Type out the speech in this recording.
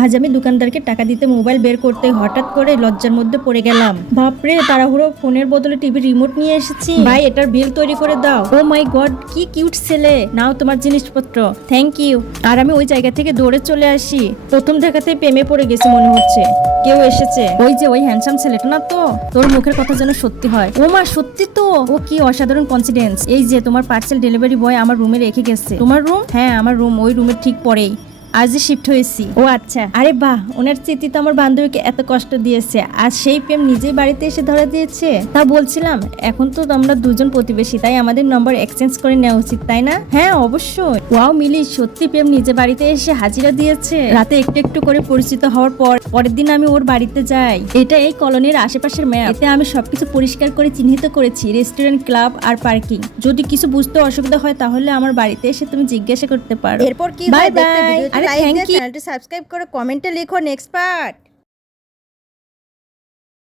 আজ আমি দোকানদারকে টাকা দিতে মোবাইল বের করতে হঠাৎ করে লজ্জার মধ্যে পড়ে গেলাম। বাপরে, তাড়াহুড়ো ফোনের বদলে টিভি রিমোট নিয়ে এসেছি। ভাই, এটার বিল তৈরি করে দাও। ও মাই গড, কি কিউট ছেলে, নাও তোমার জিনিসপত্র। Thank you. আর আমি ওই জায়গা থেকে দৌড়ে চলে আসি। প্রথম দেখাতেই প্রেমে পড়ে গেছি মনে হচ্ছে। কেউ এসেছে, ওই যে ওই হ্যান্ডসাম ছেলেটা না তো? তোর মুখের কথা যেন সত্যি হয়। ও মা, সত্যি তো! ও কি অসাধারণ কনফিডেন্স। এই যে তোমার পার্সেল ডেলিভারি বয় আমার রুমে রেখে গেছে। তোমার রুম? হ্যাঁ, আমার রুম ওই রুমের ঠিক পরেই। আজ শিফট হয়েছি। ও আচ্ছা। আরে বাহ, ওনার স্মৃতি তো আমার বান্ধবীকে এত কষ্ট দিয়েছে, আজ সেই প্রেম নিজেই বাড়িতে এসে ধরা দিয়েছে। তা বলছিলাম, এখন তো আমরা দুজন প্রতিবেশী, তাই আমাদের নম্বর এক্সচেঞ্জ করে নেওয়া উচিত, তাই না? হ্যাঁ, অবশ্যই। ওয়াও মিলি, সত্যি প্রেম নিজে বাড়িতে এসে হাজিরা দিয়েছে। রাতে একটু একটু করে পরিচিত হওয়ার পর পরের দিন আমি ওর বাড়িতে যাই। এটা এই কলোনির আশেপাশের ম্যাপ। এতে আমি সবকিছু পরিষ্কার করে চিহ্নিত করেছি, রেস্টুরেন্ট, ক্লাব আর পার্কিং। যদি কিছু বুঝতে অসুবিধা হয় তাহলে আমার বাড়িতে এসে তুমি জিজ্ঞাসা করতে পারো। এরপর কি বাই হয় দেখতে বাই। ভিডিওতে আরে লাইক থ্যাংক দিয়ে ইউ। চ্যানেলটি সাবস্ক্রাইব করে কমেন্টে লিখো নেক্সট পার্ট।